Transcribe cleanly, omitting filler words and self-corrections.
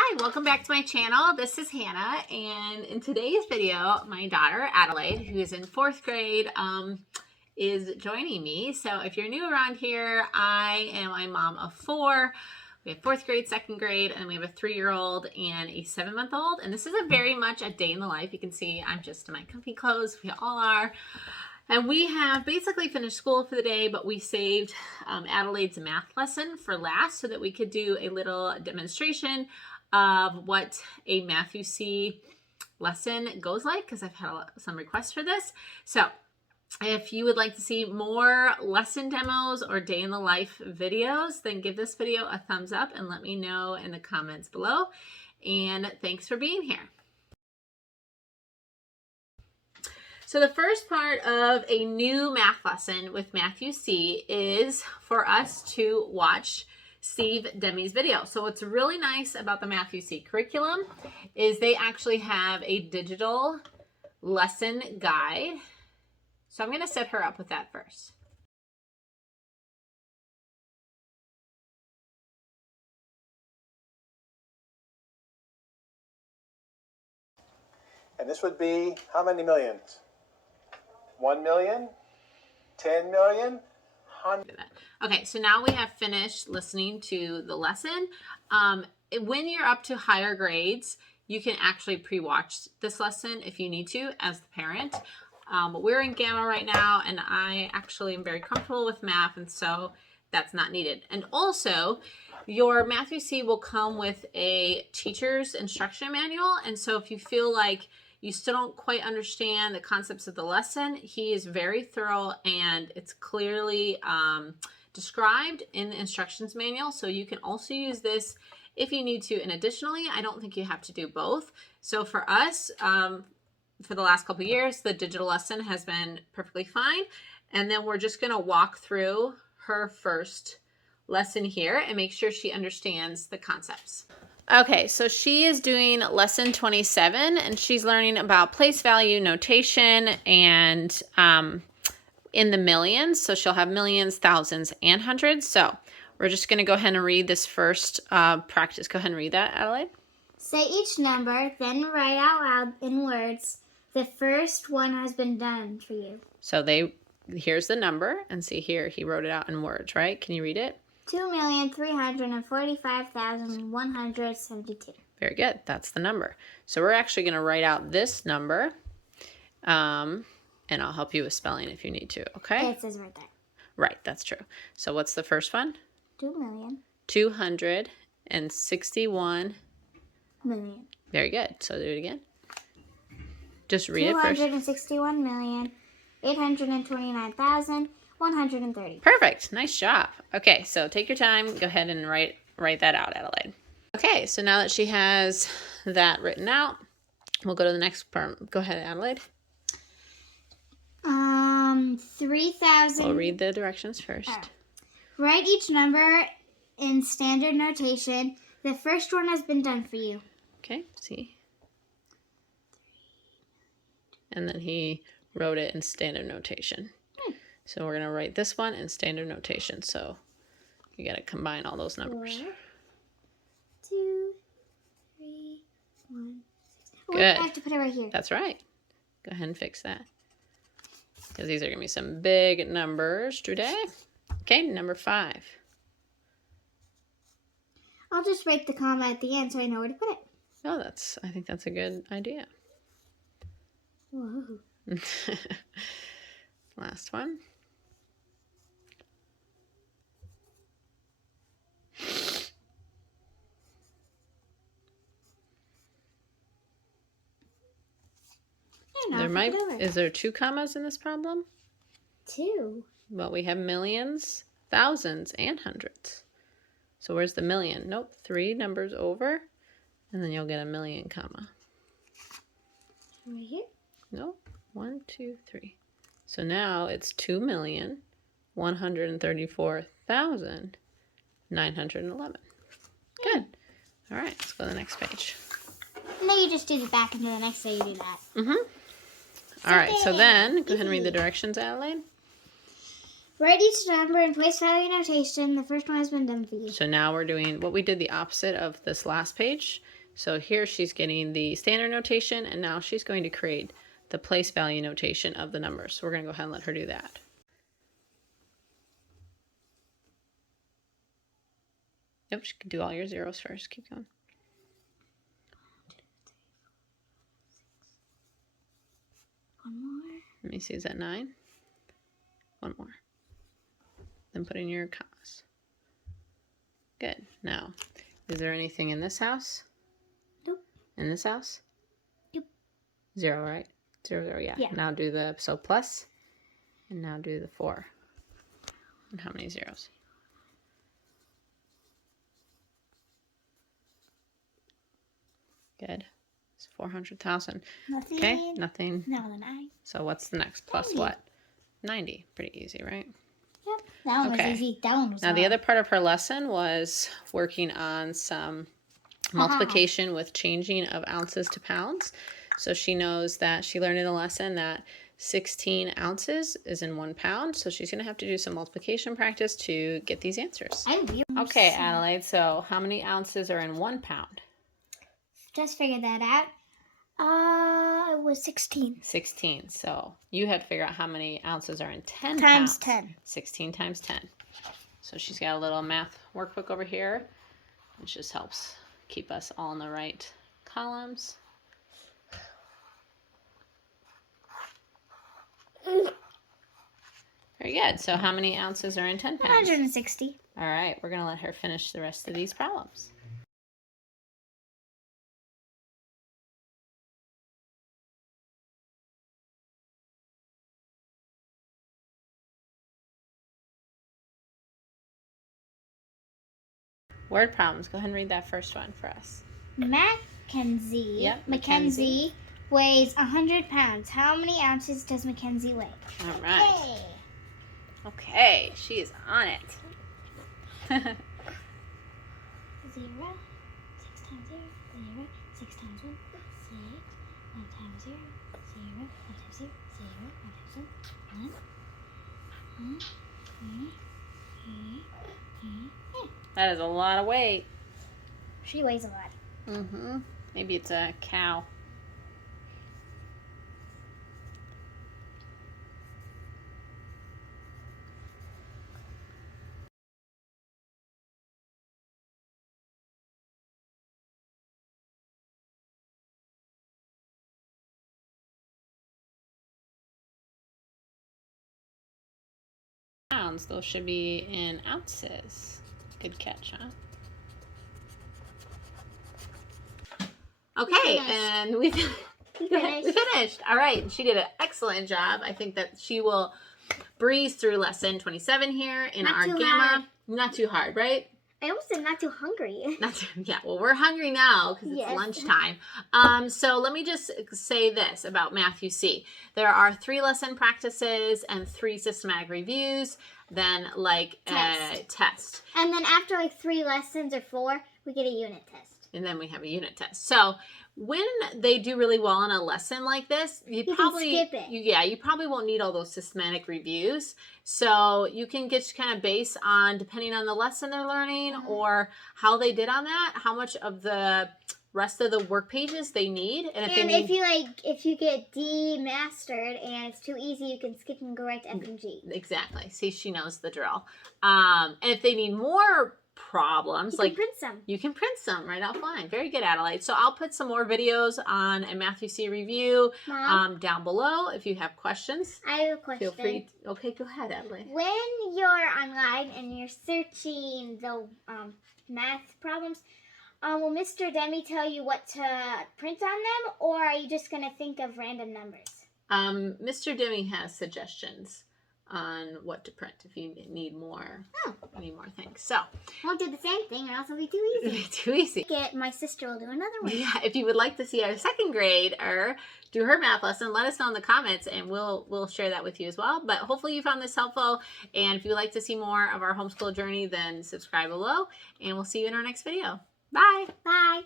Hi, welcome back to my channel. This is Hannah, and in today's video, my daughter Adelaide, who is in 4th grade, is joining me. So if you're new around here, I am a mom of 4. We have 4th grade, 2nd grade, and we have a 3-year-old and a 7-month-old. And this is a very much a day in the life. You can see I'm just in my comfy clothes. We all are. And we have basically finished school for the day, but we saved Adelaide's math lesson for last so that we could do a little demonstration of what a Math-U-See lesson goes like, because I've had some requests for this. So if you would like to see more lesson demos or day in the life videos, then give this video a thumbs up and let me know in the comments below. And thanks for being here. So the first part of a new math lesson with Math-U-See is for us to watch Steve Demi's video. So what's really nice about the Math-U-See curriculum is they actually have a digital lesson guide. So I'm going to set her up with that first. And this would be how many millions? 1 million? 10 million? 100. Okay, so now we have finished listening to the lesson. When you're up to higher grades, you can actually pre-watch this lesson if you need to as the parent. But we're in Gamma right now, and I actually am very comfortable with math, and so that's not needed. And also, your Math-U-See will come with a teacher's instruction manual, and so if you feel like you still don't quite understand the concepts of the lesson, he is very thorough and it's clearly described in the instructions manual. So you can also use this if you need to. And additionally, I don't think you have to do both. So for us, for the last couple of years, the digital lesson has been perfectly fine. And then we're just going to walk through her first lesson here and make sure she understands the concepts. Okay, so she is doing lesson 27, and she's learning about place value notation and in the millions. So she'll have millions, thousands, and hundreds. So we're just going to go ahead and read this first practice. Go ahead and read that, Adelaide. Say each number, then write out loud in words. The first one has been done for you. So here's the number, and see here, he wrote it out in words, right? Can you read it? 2,345,172. Very good. That's the number. So we're actually going to write out this number, and I'll help you with spelling if you need to, okay? It says right there. Right, that's true. So what's the first one? 261 million. Very good. So do it again. Just read it first. 261,829,130. Perfect. Nice job. Okay, so take your time. Go ahead and write that out, Adelaide. Okay, so now that she has that written out, we'll go to the next part. Go ahead, Adelaide. 3,000. We'll read the directions first. Write each number in standard notation. The first one has been done for you. Okay, see. And then he wrote it in standard notation. So we're going to write this one in standard notation. So you got to combine all those numbers. 4, 2, 3, 1. Good. I have to put it right here. That's right. Go ahead and fix that. Because these are going to be some big numbers today. Okay, number 5. I'll just write the comma at the end so I know where to put it. Oh, I think that's a good idea. Whoa. Last one. Is there 2 commas in this problem? 2. Well, we have millions, thousands, and hundreds. So where's the million? Nope, 3 numbers over, and then you'll get a million comma. Right here? Nope, 1, 2, 3. So now it's 2,134,911. Good. All right, let's go to the next page. No, you just do the back and then the next day you do that. All right, so then go ahead and read the directions, Adelaide. Write each number in place value notation. The first one has been done for you. So now we're doing what we did the opposite of this last page. So here she's getting the standard notation, and now she's going to create the place value notation of the numbers. So we're going to go ahead and let her do that. Yep, she can do all your zeros first. Keep going. One more. Let me see, is that 9? One more. Then put in your commas. Good. Now, is there anything in this house? Nope. In this house? Nope. 0, right? 0, 0, yeah. Yeah. Now do the, so plus, and now do the 4. And how many zeros? Good. It's 400,000. Nothing. Okay, nothing. No, the 9. So what's the next? Plus 90. what? 90. Pretty easy, right? Yep. That one Okay. was easy. That one was Now hard. the other part of her lesson was working on some multiplication with changing of ounces to pounds. So she knows that she learned in the lesson that 16 ounces is in 1 pound. So she's going to have to do some multiplication practice to get these answers. Okay, Adelaide. So how many ounces are in 1 pound? Just figured that out. It was 16. 16. So you had to figure out how many ounces are in 10 Times pounds. 10. 16 times 10. So she's got a little math workbook over here, which just helps keep us all in the right columns. Very good. So how many ounces are in 10 pounds? 160. All right, we're going to let her finish the rest of these problems. Word problems. Go ahead and read that first one for us. Mackenzie. Yep, Mackenzie weighs 100 pounds. How many ounces does Mackenzie weigh? All right. Okay, she is on it. 0. 6 times 0. 0. 6 times 1. 6. 1 times 0. 0. 1 times 0. 0. 1 times 1. 1. 1. That is a lot of weight. She weighs a lot. Mm-hmm. Maybe it's a cow. Pounds, those should be in ounces. Good catch, huh? Okay, and we finished. All right, she did an excellent job. I think that she will breeze through lesson 27 here in Not our too gamma. hard. Not too hard, right? I almost said not too hungry. Yeah, well, we're hungry now because Yes. it's lunchtime. So let me just say this about Math UC. There are 3 lesson practices and 3 systematic reviews, then like a test. And then after like 3 lessons or 4, we get a unit test. And then we have a unit test. So when they do really well in a lesson like this, you probably can skip it. You probably won't need all those systematic reviews. So you can get kind of base on, depending on the lesson they're learning or how they did on that, how much of the rest of the work pages they need. And if you get D mastered and it's too easy, you can skip and go right to F and G. Exactly. See, she knows the drill. And if they need more problems, you can print some right offline. Very good, Adelaide. So I'll put some more videos on a Math UC review down below if you have questions. I have a question. Feel free. Okay, go ahead, Adelaide. When you're online and you're searching the math problems, will Mr. Demi tell you what to print on them, or are you just going to think of random numbers? Mr. Demi has suggestions on what to print if you need more. Need more things. So Won't do the same thing, or else it'll be too easy. too easy. My sister will do another one. Yeah, if you would like to see our second grader do her math lesson, let us know in the comments and we'll share that with you as well. But hopefully you found this helpful, and if you'd like to see more of our homeschool journey, then subscribe below, and we'll see you in our next video. Bye. Bye.